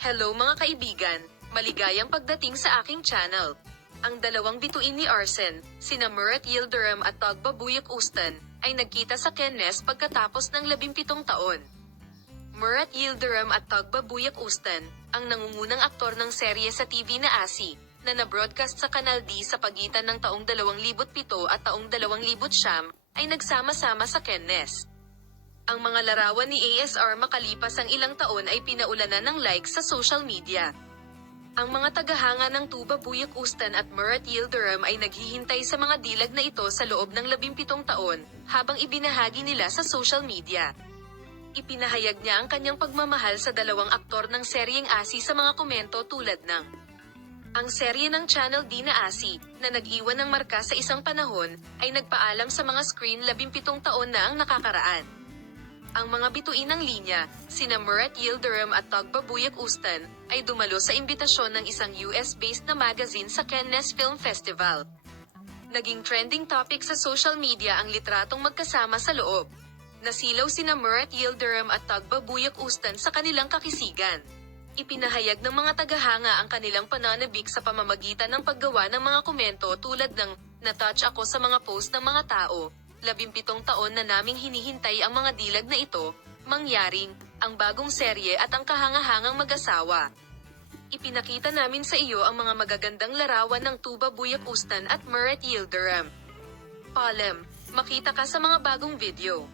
Hello mga kaibigan, maligayang pagdating sa aking channel. Ang dalawang bituin ni Arsen, sina Murat Yildirim at Tagbabuyok Ustan, ay nagkita sa Cannes pagkatapos ng 17 taon. Murat Yildirim at Tagbabuyok Ustan, ang nangungunang aktor ng serye sa TV na ASI, na na-broadcast sa Kanal D sa pagitan ng taong 2007 at taong 2009, ay nagsama-sama sa Cannes. Ang mga larawan ni ASR makalipas ang ilang taon ay pinaulanan ng likes sa social media. Ang mga tagahanga ng Tagbabuyok Ustan at Murat Yildirim ay naghihintay sa mga dilag na ito sa loob ng 17 taon, habang ibinahagi nila sa social media. Ipinahayag niya ang kanyang pagmamahal sa dalawang aktor ng seryeng ASI sa mga komento tulad ng ang serye ng Channel D na ASI, na nag-iwan ng marka sa isang panahon, ay nagpaalam sa mga screen 17 taon na ang nakakaraan. Ang mga bituin ng linya, sina Murat Yildirim at Tagbabuyok Ustan, ay dumalo sa imbitasyon ng isang US-based na magazine sa Cannes Film Festival. Naging trending topic sa social media ang litratong magkasama sa loob. Nasilaw sina Murat Yildirim at Tagbabuyok Ustan sa kanilang kakisigan. Ipinahayag ng mga tagahanga ang kanilang pananabik sa pamamagitan ng paggawa ng mga komento tulad ng, "Na-touch ako sa mga post ng mga tao. 17 taon na naming hinihintay ang mga dilag na ito, mangyaring, ang bagong serye at ang kahangahangang mag-asawa. Ipinakita namin sa iyo ang mga magagandang larawan ng Tagbabuyok Ustan at Murat Yildirim. Paalam, makita ka sa mga bagong video."